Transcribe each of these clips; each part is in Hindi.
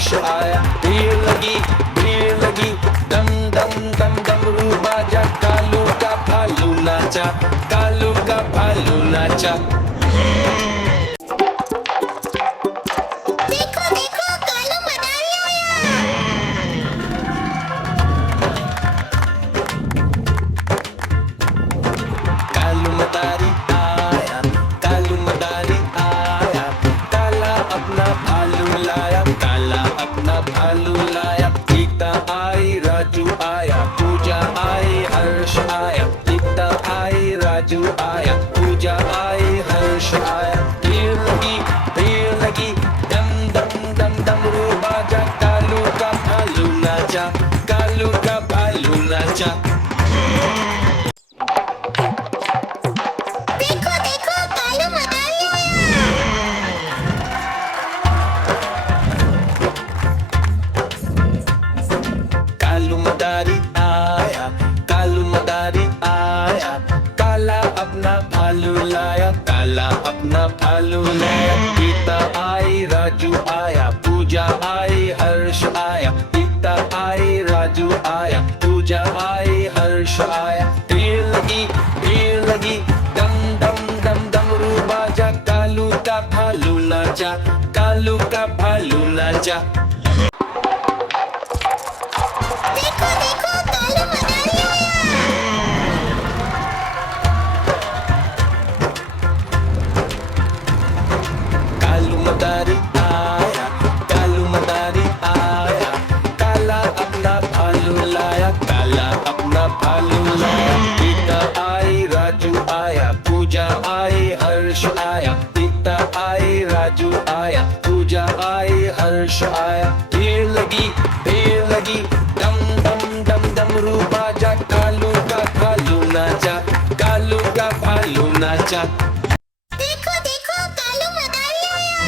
हर्ष आया। भीड़ लगी दम दम दम डमरू बाजा, कालू का भालू नाचा, कालू का भालू नाचा। देखो देखो कालू मदारी आया। कालू मदारी आया, कालू मदारी आया, काला अपना भालू लाया, काला अपना भालू लाया। सीता आई राजू आया, पूजा आई हर्ष आया, सीता आई राजू आया, पूजा आई हर्ष आया। भीड़ लगी दम दम दम डमरू बाजा, कालू का भालू नाचा, कालू का भालू नाचा। देखो देखो कालू मदारी आया। कालू मदारी आया, कालू मदारी आया, काला अपना भालू लाया, काला अपना भालू लाया। सीता आई राजू आया, पूजा आई हर्ष आया, सीता आई राजू आया, पूजा आई हर्ष आया। भीड़ लगी दम दम दम डमरू बाजा, कालू का भालू नाचा, कालू का भालू नाचा। देखो देखो कालू मदारी आया। कालू मदारी आया, कालू मदारी आया, काला अपना भालू लाया, काला अपना भालू लाया। सीता आई राजू आया, पूजा आई हर्ष आया, सीता आई राजू आया, पूजा आई हर्ष आया। भीड़ लगी दम दम दम डमरू बाजा, कालू का भालू नाचा, कालू का भालू नाचा। देखो देखो कालू मदारी आया।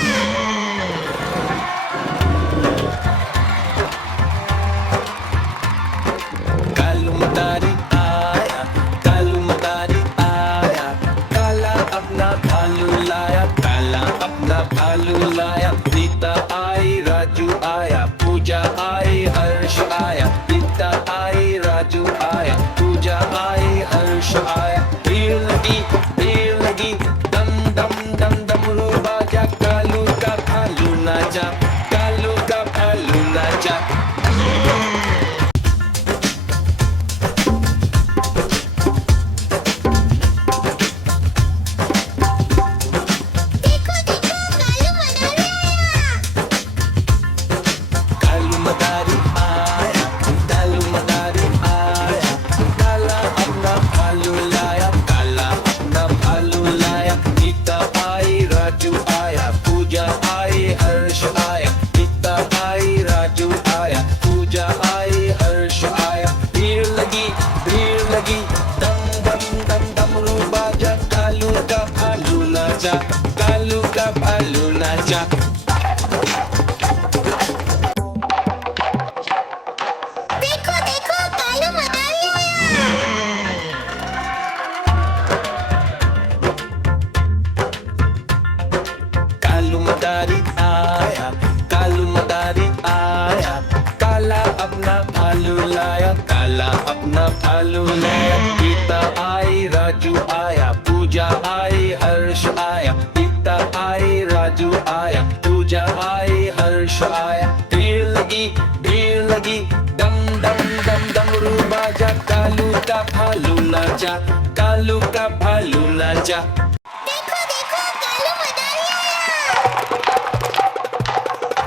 कालू मदारी आया, कालू मदारी आया, काला अपना भालू लाया, काला अपना भालू लाया। सीता आई राजू आया, पूजा आई हर्ष आया, सीता आई राजू आया, पूजा आई हर्ष आया। भीड़ लगी दम दम दम डमरू बाजा, कालू का भालू नाचा, कालू का भालू नाचा। देखो देखो कालू मदारी आया। कालू मदारी आया, काला अपना भालू लाया, काला अपना भालू लाया। सीता आई राजू आया, पूजा आई हर्ष आया, सीता आई राजू आया, पूजा आई हर्ष आया। भीड़ लगी दम दम दम डमरू बाजा, कालू का भालू नाचा, कालू का भालू नाचा। देखो देखो कालू मदारी आया। कालू मदारी आया, कालू मदारी आया, काला अपना भालू लाया, काला अपना भालू लाया। सीता आई राजू आया, पूजा आई हर्ष आया, सीता आई राजू आया, पूजा आई हर्ष आया। भीड़ लगी दम दम दम डमरू बाजा, कालू का भालू नाचा, कालू का भालू नाचा। देखो देखो कालू मदारी आया।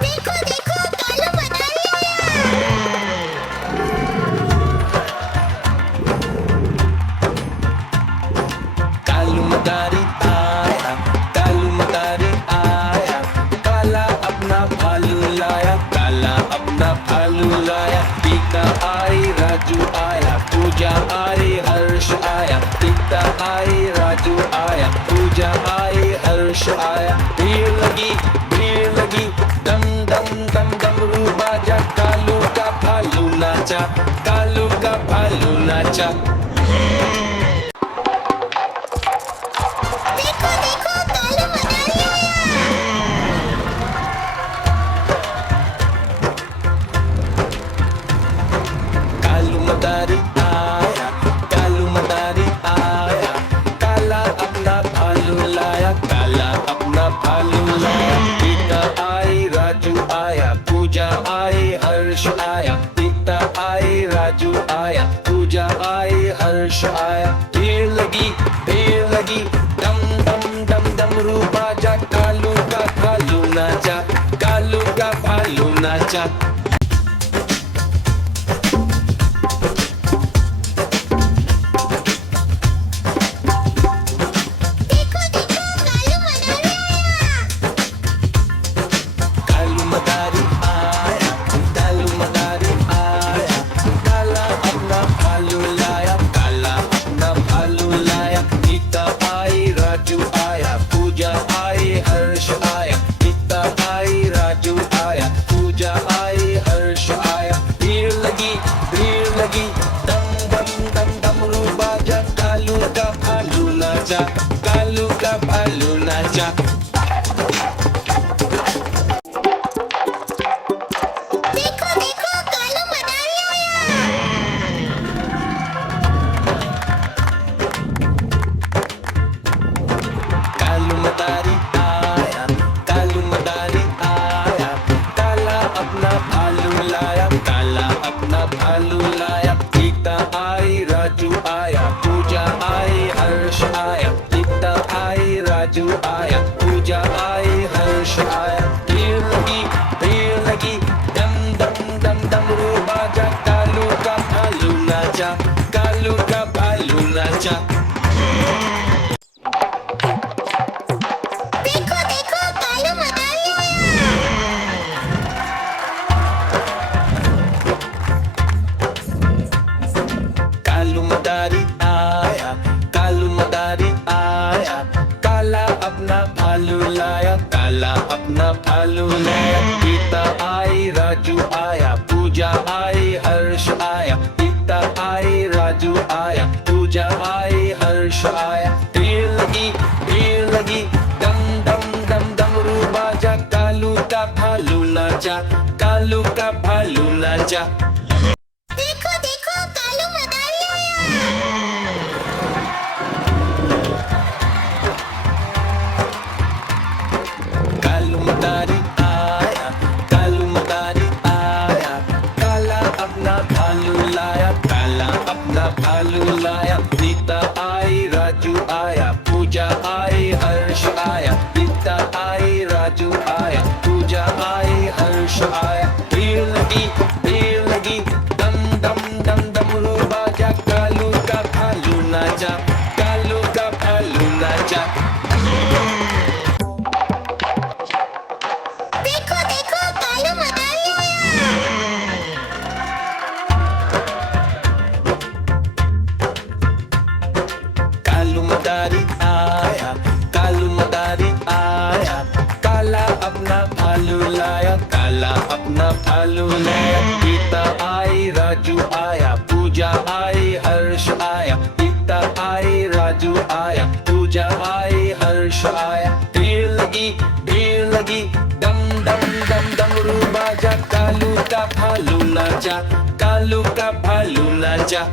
देखो देखो कालू मदारी आया। कालू मदारी आया, कालू मदारी आया, काला अपना भालू लाया, काला अपना भालू लाया। सीता आई राजू आया, पूजा आई हर्ष आया, सीता आई राजू आया, पूजा आई हर्ष आया। भीड़ लगी दम दम दम डमरू बाजा, कालू का भालू नाचा, कालू का भालू नाचा। देखो देखो कालू मदारी आया। हर्ष आया। भीड़ लगी डम डम डम डमरू बाजा, कालू का भालू नाचा, कालू का भालू नाचा। देखो देखो कालू मदारी आया। कालू मदारी आया, काला अपना भालू लाया, काला अपना भालू लाया। गीता आई राजू आया, पूजा आई हर्ष आया। गीता आई राजू आया, पूजा आई हर्ष आया। भीड़ लगी दम दम दम डमरू बाजा, कालू का भालू नाचा, कालू का भालू नाचा। देखो देखो कालू मदारी आया। कालू मदारी आया, कालू मदारी आया, काला अपना भालू लाया, काला अपना भालू लाया। गीता आई राजू आया, पूजा आई हर्ष आया। गीता आई राजू आया, पूजा आई हर्ष आया। भीड़ लगी डम डम डम डमरू बाजा, कालू का भालू नाचा, कालू का भालू नाचा। देखो देखो कालू मदारी आया। कालू मदारी आया, कालू मदारी आया, काला अपना भालू लाया, काला अपना भालू लाया। गीता आई राजू आया, पूजा आई हर्ष आया। गीता आई राजू आया, पूजा आई हर्ष आया। भीड़ लगी डम डम डम डमरू बाजा, कालू का भालू नाचा, कालू का भालू नाचा। देखो देखो कालू मदारी आया। कालू मदारी आया, कालू मदारी आया, काला अपना भालू लाया, काला अपना भालू लाया। गीता आई राजू आया, पूजा आई हर्ष आया। गीता आई राजू आया, पूजा आई हर्ष आया। भीड़ लगी दम डम डम डमरू बाजा, कालू का भालू नाचा, कालू का भालू नाचा। देखो देखो कालू मदारी आया। कालू मदारी आया, कालू मदारी आया, काला अपना भालू लाया, काला अपना भालू लाया। गीता आई राजू आया, पूजा आई हर्ष आया। गीता आई राजू आया, पूजा आई हर्ष आया। भीड़ लगी डम डम डम डमरू बाजा, कालू का भालू नाचा, कालू का भालू नाचा।